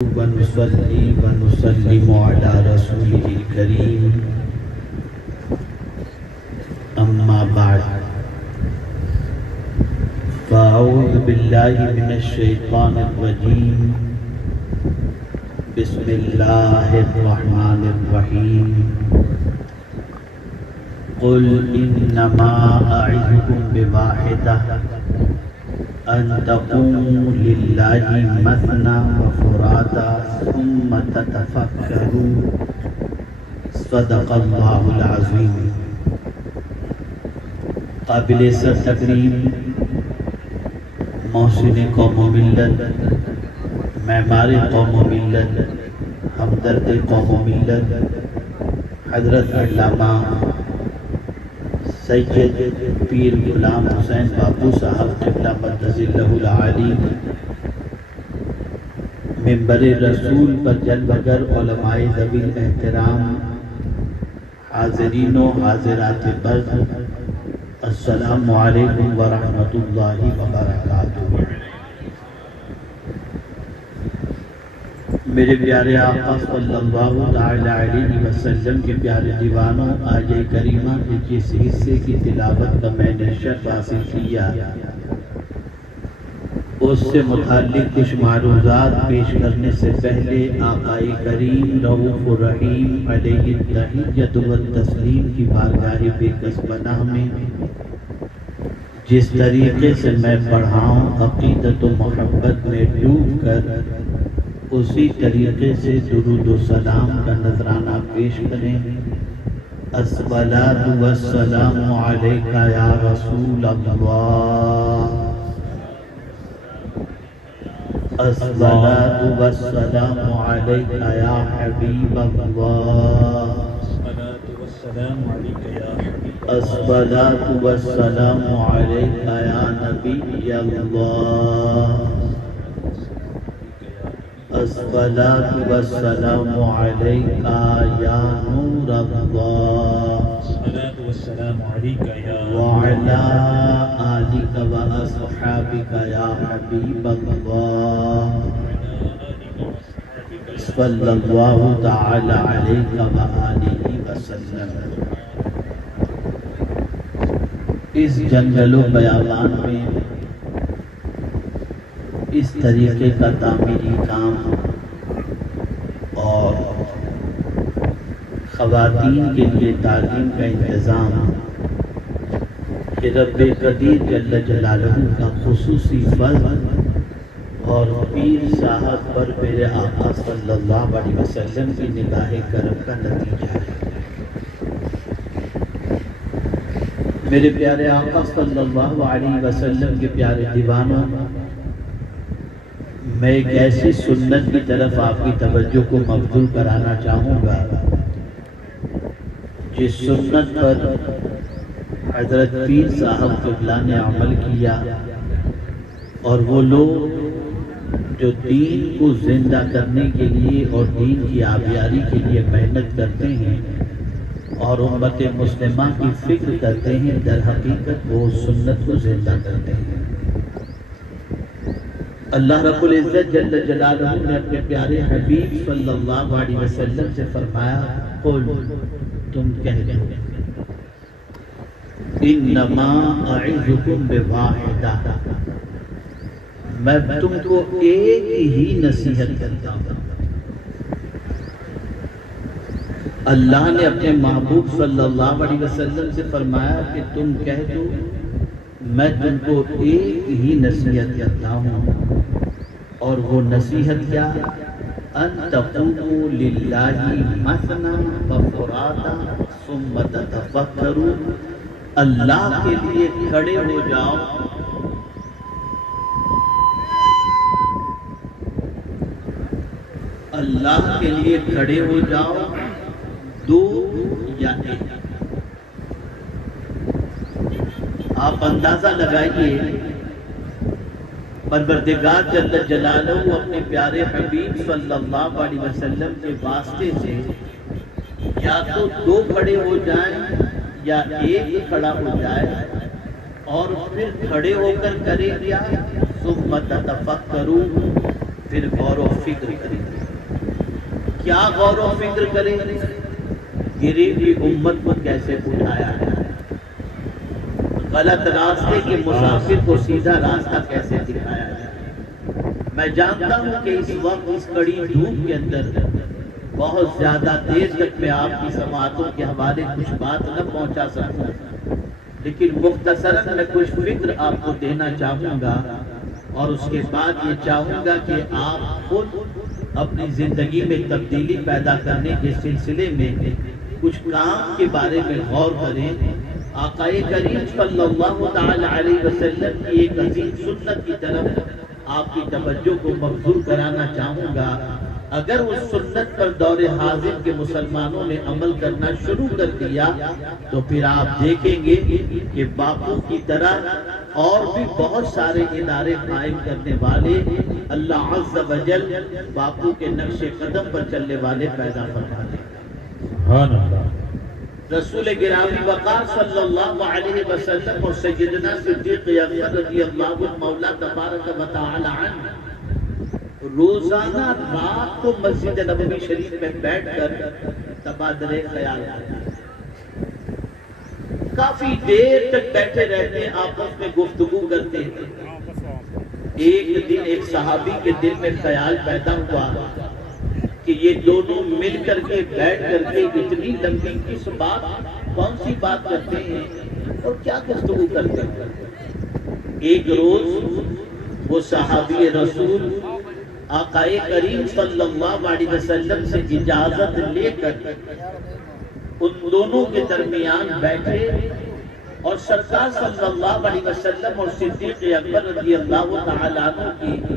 ونصلي ونسلم على رسوله الكريم أما بعد فأعوذ بالله من الشيطان الرجيم بسم الله الرحمن الرحيم قل إنما أعظكم بواحدة أن تقوموا لله مثنى وفرادا ثم تتفكروا صدق الله العظيم۔ قابل تکریم محسن قوم و ملت، معمار قوم و ملت، ہمدرد قوم و ملت، حضرت علامہ سید پیر غلام حسین باپو صاحب قبلہ مقدس اللہ العالی، منبر رسول پر جلوگر علماء ذوی الاحترام، حاضرین و حاضرات برد، السلام علیکم ورحمۃ اللہ وبرکاتہ۔ میرے پیارے آقا صلی اللہ علیہ وسلم کے پیارے دیوانوں، آیہ کریمہ کے جس حصے کی تلاوت کا میں نے شرف حاصل کیا، اس سے متعلق کچھ معروضات پیش کرنے سے پہلے آقا کریم رؤوف الرحیم علیہ التحیۃ والتسلیم کی بارگاہ بے کس پناہ میں جس طریقے سے میں پڑھاؤں، عقیدت و محبت میں ڈوب کر اسی طریقے سے درود و سلام کا نذرانہ پیش کریں۔ الصلاۃ والسلام علیک یا رسول اللہ، الصلاۃ والسلام علیک یا حبیب اللہ، الصلاۃ والسلام علیک یا نبی اللہ، الصلاۃ والسلام علیک یا نور اللہ، وعلی آلک و اصحابک یا حبیب اللہ، صلی اللہ تعالی علیہ وآلہ وسلم۔ اس جنگل و بیابان میں اس طریقے کا تعمیری کام اور خواتین کے لیے تعلیم کا انتظام کہ رب قدیر جل جلالہ کا خصوصی فضل اور پیر صاحب پر میرے آقا صلی اللہ علیہ وسلم کی نگاہ کرم کا نتیجہ ہے۔ میرے پیارے آقا صلی اللہ علیہ وسلم کے پیارے دیوانوں، میں ایک ایسی سنت کی طرف آپ کی توجہ کو مبذول کرانا چاہوں گا جس سنت پر حضرت پیر صاحب قبلہ نے عمل کیا، اور وہ لوگ جو دین کو زندہ کرنے کے لیے اور دین کی آبیاری کے لیے محنت کرتے ہیں اور امت مسلمہ کی فکر کرتے ہیں، در حقیقت وہ سنت کو زندہ کرتے ہیں۔ اللہ رب العزت جل جلالہ نے اپنے پیارے حبیب صلی اللہ علیہ وسلم سے فرمایا، قل، تم کہہ دو، انما اعظکم بواحدہ، میں تم کو ایک ہی نصیحت کرتا ہوں۔ اللہ نے اپنے محبوب صلی اللہ علیہ وسلم سے فرمایا کہ تم کہہ دو، میں تم کو ایک ہی نصیحت کرتا ہوں، اور وہ نصیحت کیا؟ ان تقوموا للہ مثنی وفرادا ثم تتفکروا، اللہ کے لیے کھڑے ہو جاؤ، اللہ کے لیے کھڑے ہو جاؤ، دو یا ایک۔ آپ اندازہ لگائیے، پروردگار جل جلالہ اپنے پیارے حبیب صلی اللہ علیہ وسلم کے واسطے سے یا تو دو کھڑے ہو جائیں یا ایک کھڑا ہو جائے، اور پھر کھڑے ہو کر کرے کیا؟ ثم تتفکروا، پھر غور و فکر کریں۔ کیا غور و فکر کریں؟ گری ہوئی امت کو کیسے اٹھایا جائے، غلط راستے کے مسافر کو سیدھا راستہ کیسے دکھایا جائے۔ میں جانتا ہوں کہ اس وقت اس کڑی دھوپ کے اندر بہت زیادہ دیر تک میں آپ کی سماعتوں کے حوالے کچھ بات نہ پہنچا سکوں، لیکن مختصراً میں کچھ فکر آپ کو دینا چاہوں گا، اور اس کے بعد یہ چاہوں گا کہ آپ خود اپنی زندگی میں تبدیلی پیدا کرنے کے سلسلے میں کچھ کام کے بارے میں غور کریں۔ آقا کریم صلی اللہ تعالی علیہ وسلم کی ایک عظیم سنت کی طرف آپ کی توجہ کو مبذول کرانا چاہوں گا۔ اگر اس سنت پر دور حاضر کے مسلمانوں نے عمل کرنا شروع کر دیا تو پھر آپ دیکھیں گے کہ باپو کی طرح اور بھی بہت سارے ادارے قائم کرنے والے اللہ عز و جل باپو کے نقش قدم پر چلنے والے پیدا فرما دیں۔ سبحان اللہ۔ رسول گرامی وقار صلی اللہ علیہ وسلم اور سیدنا صدیق اکبر رضی اللہ مولا تبارک و تعالی عنہ روزانہ رات کو مسجد نبوی شریف میں بیٹھ کر تبادلے خیال کرتے، کافی دیر تک بیٹھے رہتے ہیں، آپس میں گفتگو کرتے ہیں۔ ایک دن ایک صحابی کے دل میں خیال پیدا ہوا کہ یہ دونوں مل کر کے بیٹھ کر کے اتنی لمبی کس بات کون سی بات کرتے ہیں اور کیا گفتگو کرتے ہیں۔ ایک روز وہ صحابی رسول آقا کریم صلی اللہ علیہ وسلم سے اجازت لے کر ان دونوں کے درمیان بیٹھے اور سرکار صلی اللہ علیہ وسلم اور صدیق اکبر رضی اللہ تعالیٰ عنہ کی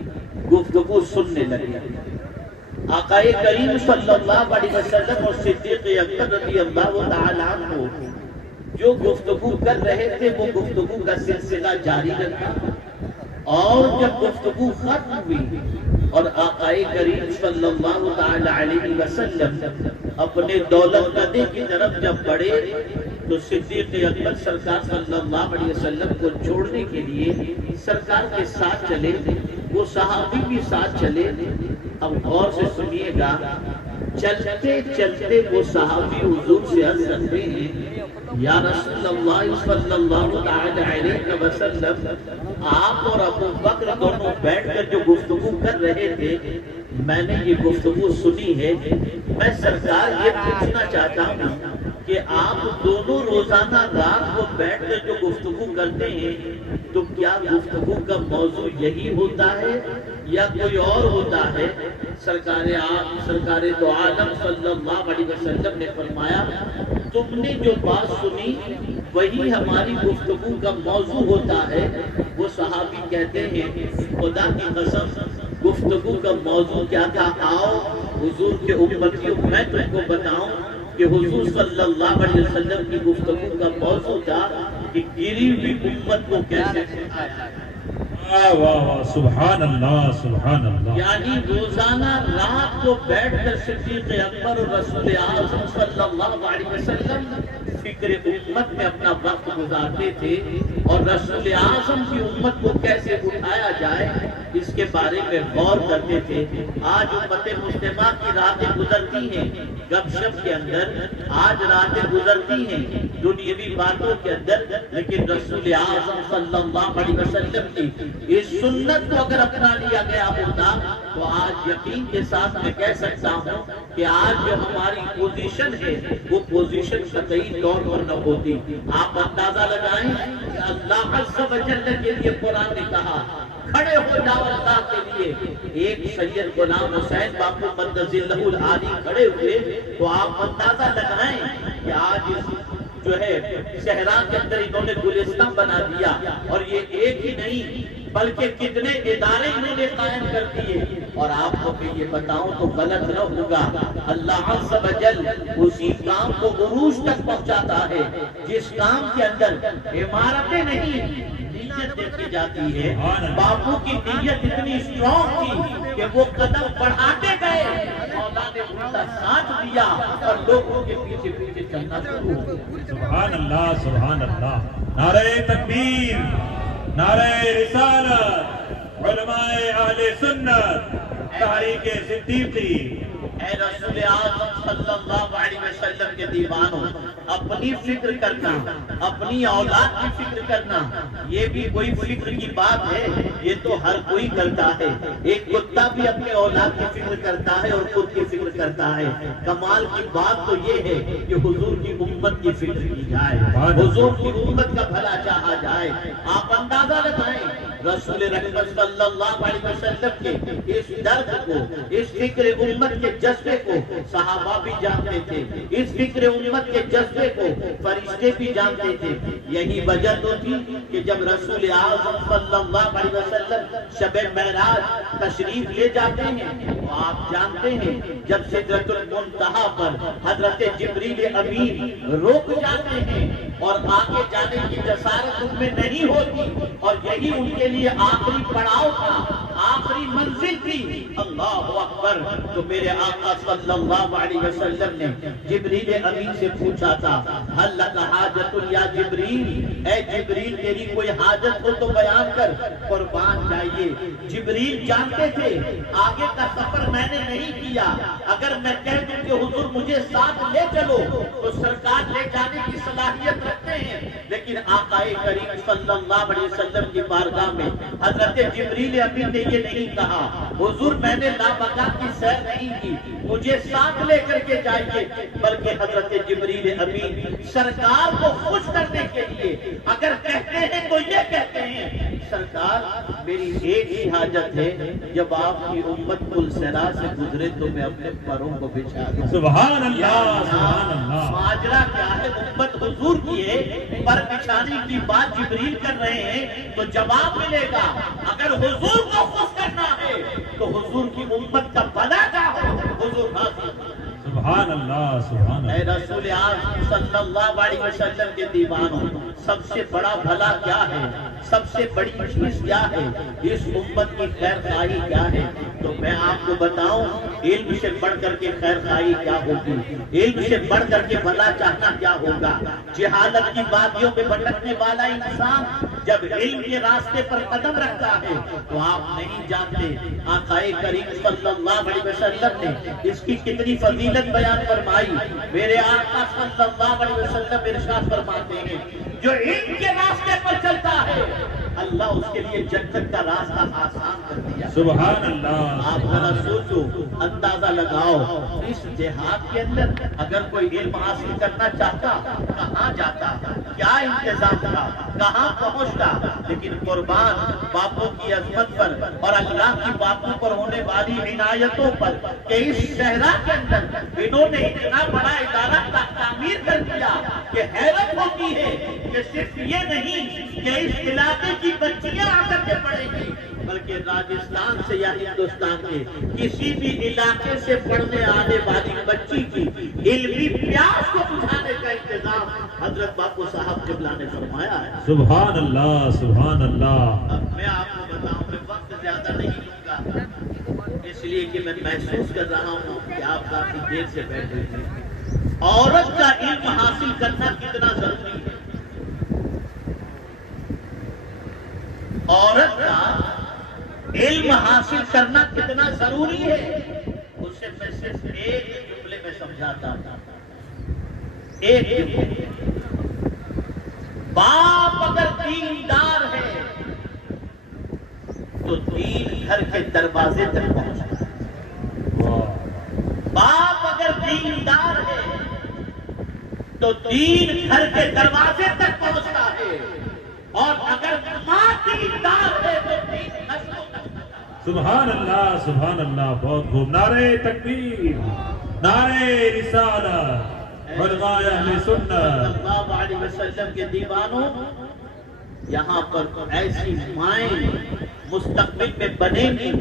گفتگو سننے لگے۔ آقا کریم صلی اللہ علیہ وسلم اور صدیق اکبر رضی اللہ تعالیٰ عنہ جو گفتگو کر رہے تھے وہ گفتگو کا سلسلہ جاری رکھا، اور جب گفتگو ختم ہوئی اور آقا کریم صلی اللہ علیہ وسلم اپنے دولت کدے کی طرف جب بڑھے تو صدیق اکبر سرکار صلی اللہ علیہ وسلم کو چھوڑنے کے لیے سرکار کے ساتھ چلے، وہ صحابی بھی ساتھ چلے۔ اب غور سے سنیے گا، چلتے چلتے وہ صحابی حضور سے عرض کرتے ہیں، یا رسول اللہ صلی اللہ علیہ وسلم، آپ اور ابو بکر دونوں بیٹھ کر جو گفتگو کر رہے تھے میں نے یہ گفتگو سنی ہے، میں سرکار یہ پوچھنا چاہتا ہوں کہ آپ دونوں روزانہ رات کو بیٹھ کر جو گفتگو کرتے ہیں تو کیا گفتگو کا موضوع یہی ہوتا ہے یا کوئی اور ہوتا ہے؟ سرکار دو عالم صلی اللہ علیہ وسلم نے فرمایا، تم نے جو بات سنی وہی ہماری گفتگو کا موضوع ہوتا ہے۔ وہ صحابی کہتے ہیں، خدا کی قسم گفتگو کا موضوع کیا تھا؟ آؤ حضور کے امتیوں میں تم کو بتاؤں کہ حضور صلی اللہ علیہ وسلم کی گفتگو کا موضوع تھا کہ گری ہوئی امت کو کیسے اٹھایا جائے۔ واہ واہ، سبحان اللہ سبحان اللہ۔ یعنی روزانہ رات کو بیٹھ کر صدیق اکبر اور رسول اعظم صلی اللہ علیہ وسلم فکر امت میں اپنا وقت گزارتے تھے، اور رسول اعظم کی امت کو کیسے اٹھایا جائے اس کے بارے میں غور کرتے تھے۔ آج امت مسلمہ کی راتیں گزرتی ہیں گپ شپ کے اندر، آج راتیں گزرتی ہیں دنیاوی باتوں کے اندر، لیکن رسول اعظم صلی اللہ علیہ وسلم کی اس سنت کو اگر اپنا لیا گیا ہوتا تو آج یقین کے ساتھ میں کہہ سکتا ہوں کہ آج جو ہماری پوزیشن ہے وہ پوزیشن قطعی طور پر نہ ہوتی۔ آپ اندازہ لگائیں کہ اللہ عز و جل کے لیے قرآن نے کہا کھڑے ہو جاؤ اللہ کے لیے، ایک سید غلام حسین باپو مقدس اللہ العالی کھڑے ہوئے، تو آپ اندازہ لگائیں کہ آج جو ہے صحرا کے اندر انہوں نے گلستان بنا دیا، اور یہ ایک ہی نہیں بلکہ کتنے ادارے انہوں نے قائم کر دیے۔ اور آپ کو میں یہ بتاؤں تو غلط نہ ہوگا، اللہ عز و جل اسی کام کو عروج تک پہنچاتا ہے جس کام کے اندر عمارتیں نہیں نیت دیکھی جاتی ہے۔ باپو کی نیت اتنی اسٹرانگ تھی کہ وہ قدم بڑھاتے گئے، مولا نے ان کا ساتھ دیا اور لوگوں کے پیچھے پیچھے چلنا شروع ہو گیا۔ سبحان اللہ سبحان اللہ۔ نعرہ تکبیر، نعرہ رسالت، علماء اہل سنت، تحریک صدیقی، اے رسول اعظم صلی اللہ علیہ وسلم کے دیوانوں، اپنی فکر کرنا، اپنی اولاد کی فکر کرنا، یہ بھی کوئی فکر کی بات ہے؟ یہ تو ہر کوئی کرتا ہے۔ ایک کتا بھی اپنے اولاد کی فکر کرتا ہے اور خود کی فکر کرتا ہے۔ کمال کی بات تو یہ ہے کہ حضور کی امت کی فکر کی جائے، حضور کی امت کا بھلا چاہا جائے۔ آپ اندازہ لگائیں رسول رحمت صلی اللہ علیہ وسلم کے اس درد کو، اس فکر امت کے جذبے کو صحابہ بھی جانتے تھے، اس فکر امت کے جذبے کو فرشتے بھی جانتے تھے۔ یہی وجہ تو تھی کہ جب رسول اعظم صلی اللہ علیہ وسلم شب معراج تشریف لے جاتے ہیں تو آپ جانتے ہیں جب سدرۃ المنتہا پر حضرت جبریل امین روک جاتے ہیں اور آگے جانے کی جسارت ان میں نہیں ہوتی، اور یہی ان کے لیے آخری پڑاؤ تھا، آخری منزل تھی۔ اللہ اکبر! تو میرے آقا صلی اللہ علیہ وسلم نے جبریل امین سے پوچھا تھا، ہل لک حاجت یا جبریل، اے جبریل تیری کوئی حاجت ہو تو بیان کر، قربان جائیے۔ جبریل جانتے تھے آگے کا سفر میں نے نہیں کیا، اگر میں کہہ دوں کہ حضور مجھے ساتھ لے چلو تو سرکار لے جانے کی صلاحیت رکھتے ہیں، لیکن آقا کریم صلی اللہ علیہ وسلم کی بارگاہ میں حضرت جبریل امین نے یہ نہیں کہا، حضور میں نے لامکان کی سیر نہیں کی، مجھے ساتھ لے کر کے جائیے، بلکہ حضرت جبریل امین سرکار کو خوش کرنے کے لیے اگر کہتے ہیں تو یہ کہتے ہیں، سرکار میری ایک ہی حاجت ہے، جب آپ کی امت پل صرا سے گزرے تو میں اپنے پروں کو بچھا دوں۔ سبحان اللہ، سبحان اللہ۔ ماجرا کیا ہے؟ امت حضور کی ہے، پر بچھانے کی بات جبریل کر رہے ہیں تو جواب ملے گا، اگر حضور کو خوش کرنا ہے تو حضور کی امت کا بھلا چاہو، حضور حاضر۔ سبحان اللہ، سبحان اے اللہ۔ رسول اعظم صلی اللہ علیہ وسلم کے دیوانوں، سب سے بڑا بھلا کیا ہے؟ سب سے بڑی چیز کیا ہے؟ اس امت کی خیر خواہی کیا ہے؟ تو میں آپ کو بتاؤں، علم سے بڑھ کر کے خیر خواہی کیا ہوگی، علم سے بڑھ کر کے بھلا چاہنا کیا ہوگا؟ جہالت کی وادیوں میں بھٹکنے والا انسان جب علم کے راستے پر قدم رکھتا ہے تو آپ نہیں جانتے آقا کریم صلی اللہ علیہ وسلم نے اس کی کتنی فضیلت بیان فرمائی۔ میرے آقا صلی اللہ علیہ وسلم ارشاد فرماتے ہیں، جو علم کے راستے پر چلتا ہے اللہ اس کے لیے جنت کا راستہ آسان کر دیا۔ سبحان اللہ۔ آپ ذرا سوچو، اندازہ لگاؤ، اس جہاد کے اندر اگر کوئی علم حاصل کرنا چاہتا کہاں جاتا، کیا انتظام تھا، کہاں پہنچتا؟ لیکن قربان باپوں کی عظمت پر اور اللہ کی باپوں پر ہونے والی عنایتوں پر کہ اس صحرا کے اندر انہوں نے اتنا بڑا ادارہ تعمیر کر دیا کہ حیرت ہوتی ہے کہ صرف یہ نہیں کہ اس علاقے کی بچیاں آ کر کے پڑھیں گی، بلکہ راجستھان سے یا ہندوستان کے کسی بھی علاقے سے پڑھنے آنے والی بچی کی علمی پیاس کو بجھانے کا انتظام حضرت باپو صاحب قبلہ نے فرمایا ہے۔ سبحان اللہ، سبحان اللہ۔ اب میں آپ کو بتاؤں، میں وقت زیادہ نہیں لوں گا، اس لیے کہ میں محسوس کر رہا ہوں کہ آپ کافی دیر سے بیٹھے ہیں۔ عورت کا علم حاصل کرنا کتنا ضروری ہے؟ عورت کا علم حاصل کرنا کتنا ضروری ہے؟ اسے میں صرف ایک جملے میں سمجھاتا ہوں، ایک جملے۔ باپ اگر دیندار ہے تو دین گھر کے دروازے تک پہنچتا ہے۔ باپ اگر دیندار ہے تو دین گھر کے دروازے تک پہنچتا ہے، اور اگر ماں دیندار ہے تو دین نسلوں تک پہنچتا ہے۔ سبحان اللہ، سبحان اللہ۔ بہت خوب۔ نعرہ تکبیر، نعرہ رسالت، علماء اہل سنت صلی اللہ علیہ وسلم کے دیوانوں، یہاں پر ایسی مائیں مستقبل میں بنیں گی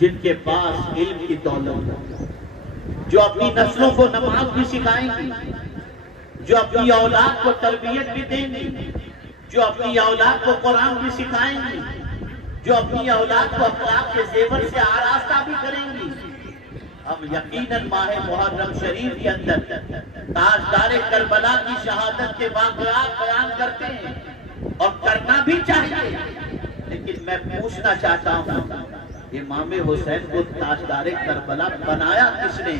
جن کے پاس علم کی دولت ہو، جو اپنی نسلوں کو نماز بھی سکھائیں گی، جو اپنی اولاد کو تربیت بھی دیں گی، جو اپنی اولاد کو قرآن بھی سکھائیں گی، جو اپنی اولاد کو اخلاق کے زیور سے آراستہ بھی کریں گی۔ ہم یقیناً ماہ محرم شریف کے اندر تاجدار کربلا کی شہادت کے واقعات بیان کرتے ہیں اور کرنا بھی چاہیے، لیکن میں پوچھنا چاہتا ہوں امام حسین کو تاجدار کربلا بنایا کس نے؟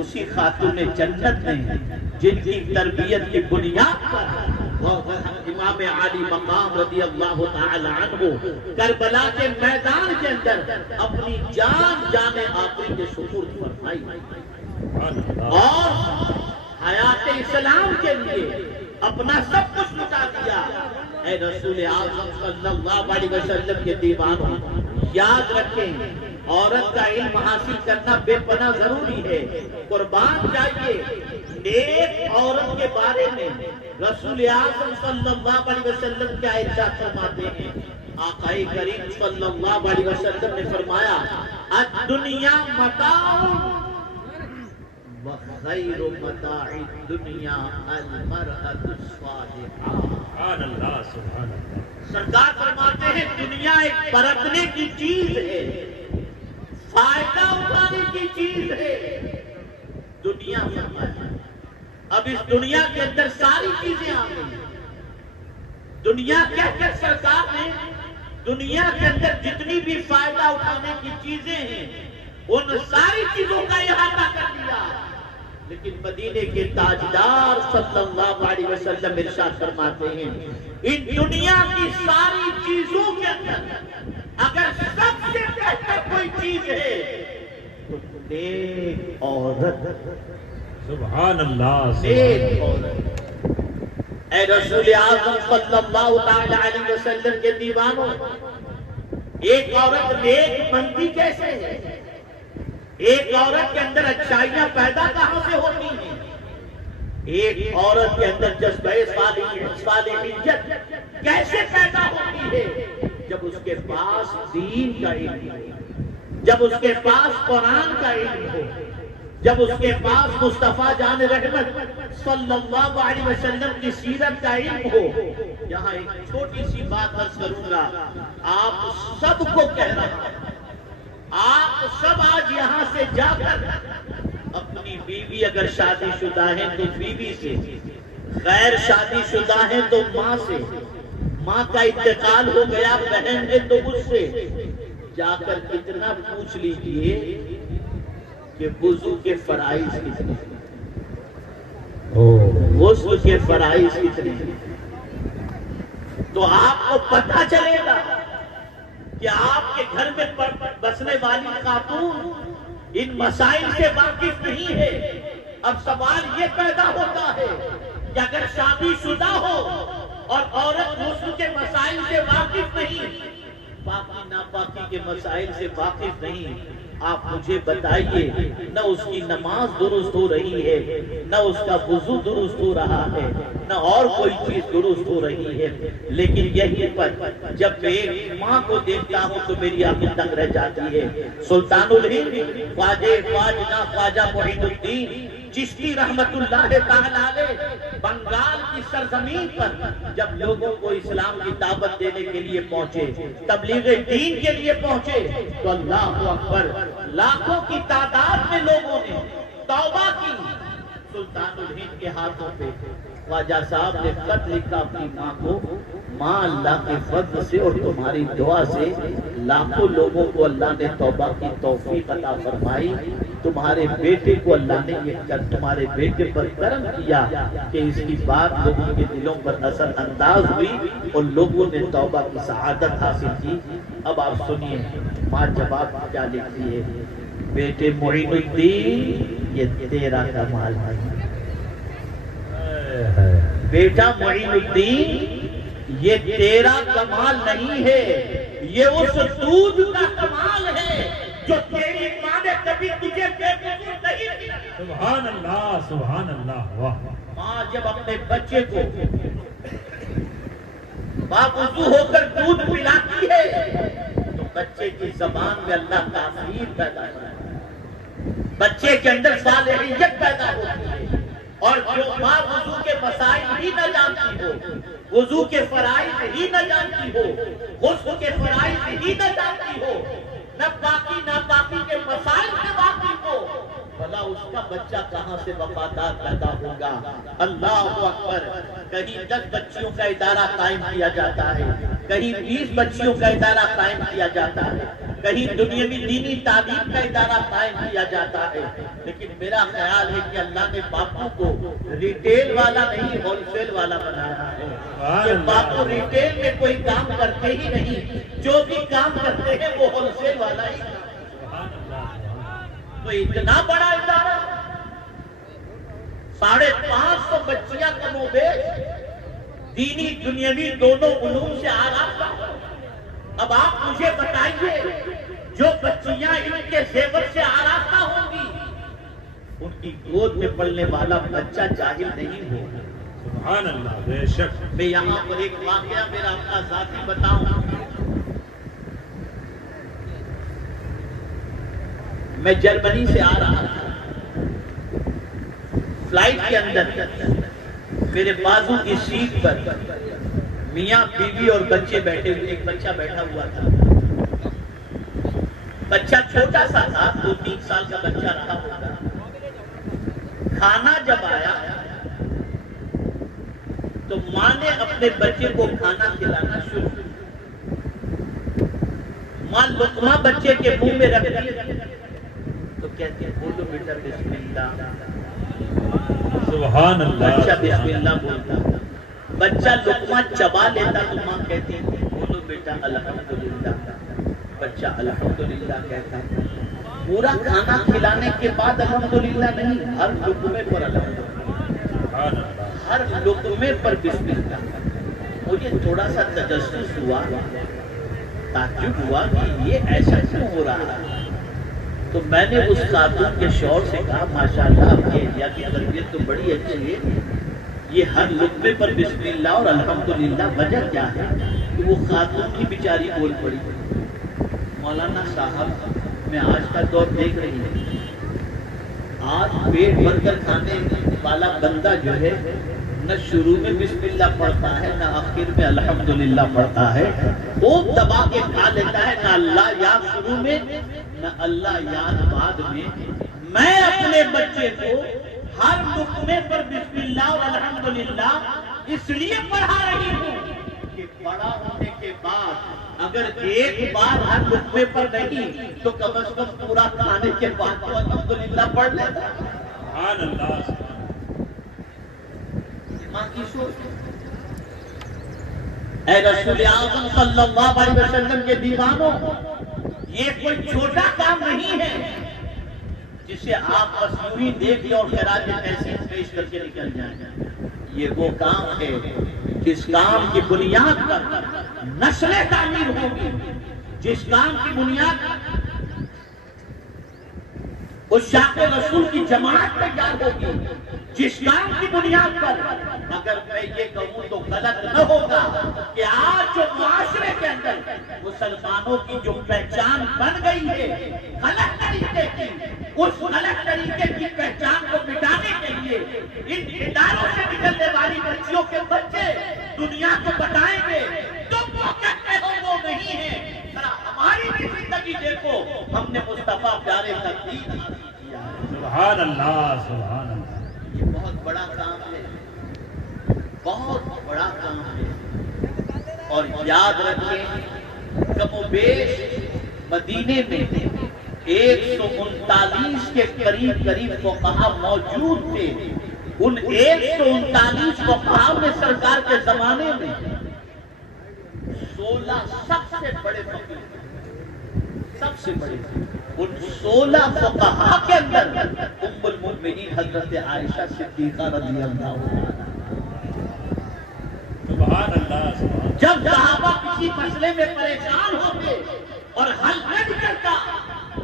اسی خاتون جنت نے جن کی تربیت کی بنیاد پر امام علی مقام رضی اللہ تعالی عنہ کربلا کے میدان کے اندر اپنی جان آخری کے سپرد فرمائی اور حیات اسلام کے لیے اپنا سب کچھ لٹا دیا۔ اے رسول اعظم صلی اللہ علیہ وسلم کے دیوانوں، یاد رکھیں عورت کا علم حاصل کرنا بے پناہ ضروری ہے، قربان چاہیے۔ نیک عورت کے بارے میں رسول اعظم صلی اللہ علیہ وسلم کیا ارشاد فرماتے ہیں؟ آقا کریم صلی اللہ علیہ وسلم نے فرمایا الدنیا متاع وخیر متاع الدنیا المرأة الصالحہ۔ سبحان اللہ سبحان اللہ۔ سرکار فرماتے ہیں دنیا ایک برتنے کی چیز ہے، فائدہ اٹھانے کی چیز ہے۔ دنیا فرمایا اب اس دنیا کے اندر ساری چیزیں آ گئی۔ دنیا کہہ کر سرکار نے دنیا کے اندر جتنی بھی فائدہ اٹھانے کی چیزیں ہیں ان ساری چیزوں کا احاطہ کر دیا۔ لیکن مدینے کے تاجدار صلی اللہ علیہ وسلم ارشاد فرماتے ہیں ان دنیا کی ساری چیزوں کے اندر اگر سب سے بہتر کوئی چیز ہے تو نیک عورت۔ سبحان اللہ نیک عورت۔ اے رسول اعظم صلی اللہ علیہ وسلم کے دیوانوں، ایک عورت نیک بنتی کیسے ہے؟ ایک عورت کے اندر اچھائیاں پیدا کہاں سے ہوتی ہیں؟ ایک عورت کے اندر جذبہ صالحیت کیسے پیدا ہوتی ہے؟ جب اس کے پاس دین کا علم ہو، جب اس کے پاس قرآن کا علم ہو، جب اس کے پاس مصطفیٰ جان رحمت صلی اللہ علیہ وسلم کی سیرت کا علم ہو۔ یہاں ایک چھوٹی سی بات عرض کروں گا، آپ سب کو کہہ رہا ہوں، آپ سب آج یہاں سے جا کر اپنی بیوی اگر شادی شدہ ہے تو بیوی سے، غیر شادی شدہ ہے تو ماں سے، ماں کا انتقال ہو گیا بہن ہے تو اس سے جا کر کتنا پوچھ لیجئے کہ وضو کے فرائض کتنے ہیں، غسل کے فرائض کتنے ہیں، تو آپ کو پتہ چلے گا کہ آپ کے گھر میں بسنے والی خاتون ان مسائل سے واقف نہیں ہے۔ اب سوال یہ پیدا ہوتا ہے کہ اگر شادی شدہ ہو اور عورت غسل کے مسائل سے واقف نہیں، پاکی ناپاکی کے مسائل سے واقف نہیں، آپ مجھے بتائیے نہ اس کی نماز درست ہو رہی ہے، نہ اس کا وضو درست ہو رہا ہے، نہ اور کوئی چیز درست ہو رہی ہے۔ لیکن یہی پر جب میں ایک ماں کو دیکھتا ہوں تو میری آنکھ تنگ رہ جاتی ہے۔ سلطان الہند خواجہ معین الدین چشتی رحمت اللہ تعالی علیہ بنگال کی سرزمین پر جب لوگوں کو اسلام کی دعوت دینے کے لیے پہنچے، تبلیغ دین کے لیے پہنچے، تو اللہ اکبر لاکھوں کی تعداد میں لوگوں نے توبہ کی۔ سلطان الہند کے ہاتھوں پہ خواجہ صاحب نے خط لکھا اپنی ماں کو، ماں اللہ کے فضل سے اور تمہاری دعا سے لاکھوں لوگوں کو اللہ نے توبہ کی توفیق عطا فرمائی، تمہارے بیٹے کو اللہ نے تمہارے بیٹے پر کرم کیا کہ اس کی بات لوگوں کے دلوں پر اثر انداز ہوئی اور لوگوں نے توبہ کی سعادت حاصل کی۔ اب آپ سنیے ماں جواب کیا لکھتی ہے، بیٹے معین الدین یہ تیرا کمال ہے، بیٹا معین الدین یہ تیرا کمال نہیں ہے، یہ اس دودھ کا کمال ہے جو تیری ماں نے کبھی تجھے بے وضو نہیں کیا۔ سبحان اللہ سبحان اللہ۔ واہ ماں جب اپنے بچے کو باوضو ہو کر دودھ پلاتی ہے تو بچے کی زبان میں اللہ تاثیر پیدا کرتا ہے، بچے کے اندر صالحیت پیدا ہوتی ہے۔ اور جو ماں وضو کے مسائل ہی نہ جانتی ہو، وضو کے فرائض ہی نہ جانتی ہو، غسل کے فرائض ہی نہ جانتی ہو، نہ پاکی ناپاکی کے مسائل سے واقف ہو، بھلا اس کا بچہ کہاں سے وفادار پیدا ہوگا؟ اللہ اکبر، کہیں 10 بچیوں کا ادارہ قائم کیا جاتا ہے، کہیں 20 بچیوں کا ادارہ قائم کیا جاتا ہے، کہیں دنیاوی دینی تعلیم کا ادارہ قائم کیا جاتا ہے، لیکن میرا خیال ہے کہ اللہ نے باپو کو ریٹیل والا نہیں ہول سیل والا بنایا ہے کہ باپو ریٹیل میں کوئی کام کرتے ہی نہیں، جو بھی کام کرتے ہیں وہ ہول سیل والا ہی۔ تو اتنا بڑا ادارہ، 550 بچیاں کم و بیش دینی دنیاوی دونوں علوم سے آراستہ۔ اب آپ مجھے بتائیے، جو بچیاں ان کے زیور سے آراستہ ہوں گی، ان کی گود میں پلنے والا بچہ جاہل نہیں ہوگا۔ سبحان اللہ، بے شک۔ میں یہاں پر ایک واقعہ میرا اپنا ذاتی بتاؤں۔ میں جرمنی سے آ رہا تھا، فلائٹ کے اندر میرے بازو کی سیٹ پر میاں بیوی اور بچے بیٹھے ہوئے، ایک بچہ بیٹھا ہوا تھا۔ بچہ چھوٹا سا تھا، 2-3 سال کا بچہ رہا ہوگا۔ کھانا جب آیا تو ماں نے اپنے بچے کو کھانا کھلانا شروع کیا۔ ماں لقمہ بچے کے منہ میں رکھ دی تو کہتے ہیں بولو بیٹا بسم اللہ۔ سبحان اللہ، بچہ بسم اللہ بولتا، بچہ لقمہ چبا لیتا تو ماں کہتی ہے بولو بیٹا الحمدللہ۔ بچہ الحمدللہ کہتا، پورا کھانا کھلانے کے بعد الحمدللہ نہیں، ہر لقمے پر الحمدللہ، ہر لقمے پر بسم اللہ۔ مجھے تھوڑا سا تجسس ہوا، تعجب ہوا کہ یہ ایسا کیوں ہو رہا ہے۔ تو میں نے اس خاتون کے شوہر سے کہا ماشاءاللہ آپ کے انڈیا کی تربیت تو بڑی اچھی ہے، یہ ہر لقمے پر بسم اللہ اور الحمدللہ، وجہ کیا ہے؟ کہ وہ خاتون کی بیچاری بول پڑی، مولانا صاحب میں آج کا دور دیکھ رہی ہوں، آج پیٹ بھر کر کھانے والا بندہ جو ہے نہ شروع میں بسم اللہ پڑھتا ہے نہ آخر میں الحمدللہ پڑھتا ہے، خوب دبا کے کھا لیتا ہے، نہ اللہ یاد شروع میں نہ اللہ یاد بعد میں۔ میں اپنے بچے کو ہر لقمے پر بسم اللہ اور الحمدللہ اس لیے پڑھا رہی ہوں کہ بڑا ہونے کے بعد اگر ایک بار ہر لقمے پر نہیں تو کم از کم پورا کھانے کے بعد تو الحمدللہ پڑھ لیتا۔ سبحان اللہ، ماں کی سوچ، اے رسول اعظم صلی اللہ علیہ وسلم کے دیوانوں، یہ کوئی چھوٹا کام نہیں ہے جسے آپ بس یوں ہی دیکھ اور خراج تحسین پیش کر کے نکل جائیں۔ یہ وہ کام ہے جس کام کی بنیاد پر نسلیں تعمیر ہوگی، جس کام کی بنیاد پر اس شاق رسول کی جماعت تیار ہوگی، جس کام کی بنیاد پر اگر میں یہ کہوں تو غلط نہ ہوگا کہ آج جو معاشرے کے اندر مسلمانوں کی جو پہچان بن گئی ہے غلط طریقے کی، اس غلط طریقے کی پہچان کو مٹانے کے لیے ان اداروں سے نکلنے والی بچیوں کے بچے دنیا کو بتائیں گے تم وہ کہتے ہو وہ نہیں ہے، ذرا ہماری بھی زندگی دیکھو، ہم نے مصطفیٰ پیارے کا دین حاصل کیا ہے۔ سبحان اللہ، سبحان اللہ۔ یہ بہت بڑا کام ہے، بہت بڑا کام ہے، اور یاد رکھیں کم و بیش مدینے میں 139 کے قریب فقہا موجود تھے۔ ان 139 فقہا میں سرکار کے زمانے میں 16 سب سے بڑے فقیر، سب سے بڑے، ان 16 فقہا کے اندر ام المؤمنین حضرت عائشہ صدیقہ رضی اللہ عنہا۔ سبحان اللہ، سبحان اللہ۔ جب صحابہ کسی مسئلے میں پریشان ہوتے اور حل نہ نکلتا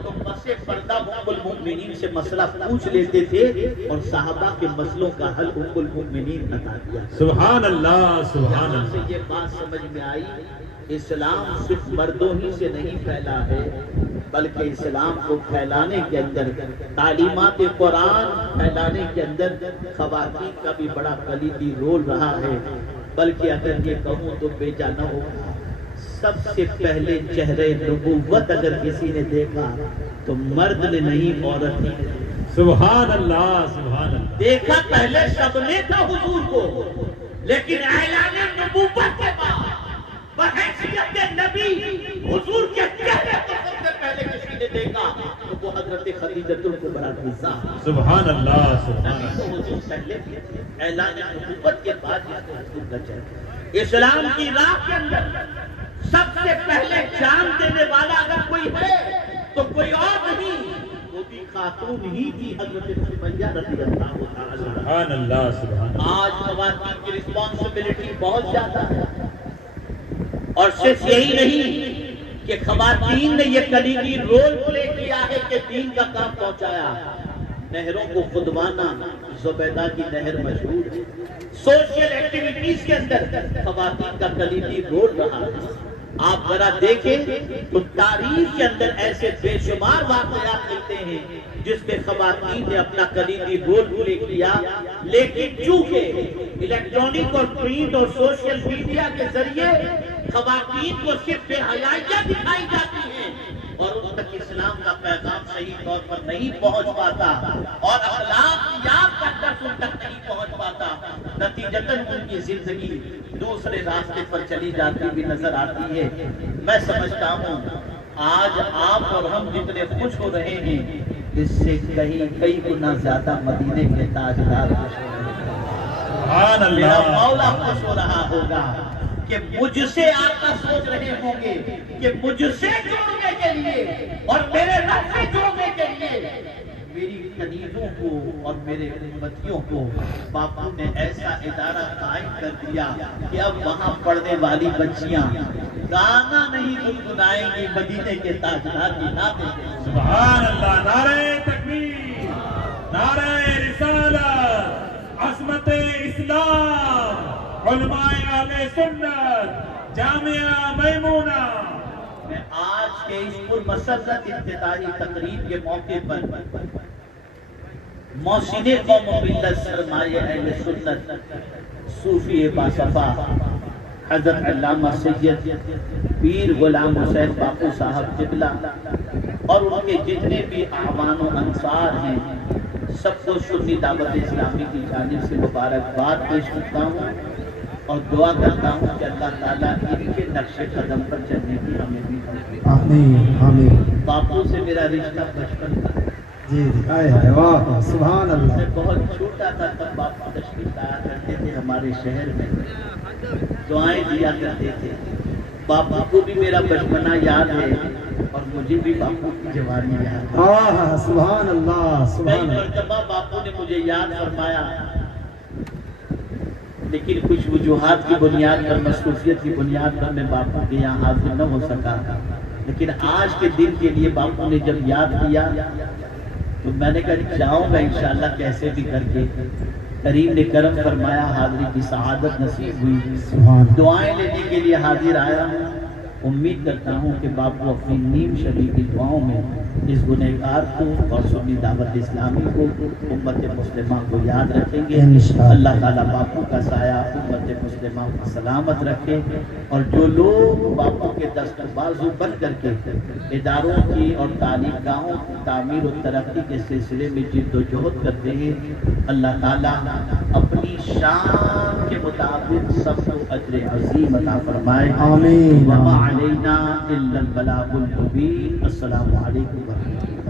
تو پس پردہ ام المؤمنین سے مسئلہ پوچھ لیتے تھے اور صحابہ کے مسئلوں کا حل ام المؤمنین بتا دیا۔ سبحان اللہ، سبحان یہاں سے اللہ۔ یہ بات سمجھ میں آئی، اسلام صرف مردوں ہی سے نہیں پھیلا ہے، بلکہ اسلام کو پھیلانے کے اندر، تعلیمات قرآن پھیلانے کے اندر خواتین کا بھی بڑا کلیدی رول رہا ہے۔ بلکہ اگر یہ کہوں تو بے جا نہ ہوگا، سب سے پہلے چہرے نبوت اگر کسی نے دیکھا تو مرد نے نہیں، عورت نے۔ سبحان اللہ، سبحان اللہ۔ دیکھا پہلے سب نے تھا حضور کو، لیکن اعلان نبوت کے بعد بحیثیت نبی حضور کے چہرے کو سب سے نے دیکھا تو وہ حضرت خدیجہ الکبریٰ کی ذات. سبحان اللہ سبحان نبی تو اللہ. حضور پہلے بھی اعلان نبوت کے بعد اس کو حضور کا چل. اسلام کی راہ کے اندر سب سے پہلے جان دینے والا اگر کوئی ہے تو کوئی اور نہیں، وہ بھی خاتون ہی تھی، حضرت سمیہ رضی اللہ تعالی. سبحان اللہ سبحان اللہ. آج خواتین کی رسپانسبلٹی بہت زیادہ ہے، اور صرف یہی نہیں کہ خواتین نے یہ کلیدی رول پلے کیا ہے کہ دین کا کام پہنچایا. نہروں کو خودوانا، زبیدہ کی نہر مشہور ہے. سوشل ایکٹیویٹیز کے اندر خواتین کا کلیدی رول رہا ہے. آپ ذرا دیکھیں تو تاریخ کے اندر ایسے بے شمار واقعات ملتے ہیں جس میں خواتین نے اپنا کلیدی رول پلے کیا، لیکن چونکہ الیکٹرانک اور پرنٹ اور سوشل میڈیا کے ذریعے خواتین کو صرف بے حیائیاں دکھائی جاتی ہیں اور ان تک اسلام کا پیغام صحیح طور پر نہیں پہنچ پاتا اور اخلاقیات کا درس ان تک نہیں پہنچ پاتا، نتیجتاً ان کی زندگی دوسرے راستے پر چلی جاتی بھی نظر آتی ہے. میں سمجھتا ہوں آج آپ اور ہم جتنے خوش ہو رہے ہیں اس سے کئی گنا زیادہ مدینے کے تاجدار خوش ہو رہے ہیں. سبحان میرا اللہ. مولا خوش ہو رہا ہوگا کہ مجھ سے آقا سوچ رہے ہوں گے کہ مجھ سے جوڑنے کے لیے اور میرے رب سے جوڑنے کے لیے میری کنیزوں کو اور میرے امتیوں کو باپو نے ایسا ادارہ قائم کر دیا کہ اب وہاں پڑھنے والی بچیاں گانا نہیں گنگنائیں گی، مدینے کے تاجدار کی نعتیں. سبحان اللہ. نعرہ تکبیر، نعرہ رسالت، عظمت اسلام، علماء اہل سنت، جامعہ میمونہ. میں آج کے اس پرمسرت افتتاحی تقریب کے موقع پر محسن قوم و ملت سرمایہ اہل سنت صوفی باصفا حضرت علامہ سید پیر غلام حسین باپو صاحب قبلہ اور ان کے جتنے بھی اعوان و انصار ہیں سب کو سنی دعوت اسلامی کی جانب سے مبارکباد پیش کرتا ہوں اور دعا کرتا ہوں کہ اللہ تعالیٰ ان کے نقش قدم پر چلنے کی ہمیں بھی توفیق. آمین آمین. باپو سے میرا رشتہ بچپن کا، جی واہ سبحان اللہ. میں بہت چھوٹا تھا تب باپو تشریف لایا کرتے تھے ہمارے شہر میں، دعائیں دیا کرتے تھے. باپو کو بھی میرا بچپنا یاد ہے اور مجھے بھی باپو کی جوانی یاد ہے. آہ سبحان اللہ کئی سبحان اللہ. مرتبہ باپو نے مجھے یاد فرمایا، لیکن کچھ وجوہات کی بنیاد پر، مصروفیت کی بنیاد پر میں باپو کے یہاں حاضر نہ ہو سکا. لیکن آج کے دن کے لیے باپو نے جب یاد کیا تو میں نے کہا جاؤں گا انشاءاللہ کیسے بھی کر کے. کریم نے کرم فرمایا، حاضری کی سعادت نصیب ہوئی. سبحان دعائیں لینے کے لیے حاضر آیا ہوں. امید کرتا ہوں کہ باپو اپنی نیم شبی کی دعاؤں میں اس گنہگار کو اور سنی دعوت اسلامی کو، امت مسلمہ کو یاد رکھیں گے. اللہ تعالیٰ باپو کا سایہ امت مسلمہ کو سلامت رکھے، اور جو لوگ باپو کے دست بازو بن کر کے اداروں کی اور تعلیم گاہوں کی تعمیر و ترقی کے سلسلے میں جد و جہد کرتے ہیں، اللہ تعالیٰ اپنی شان کے مطابق سب کو اجر عظیم عطا فرمائے. آمین. وما علینا الا البلاغ المبین. السلام علیکم ورحمۃ اللہ.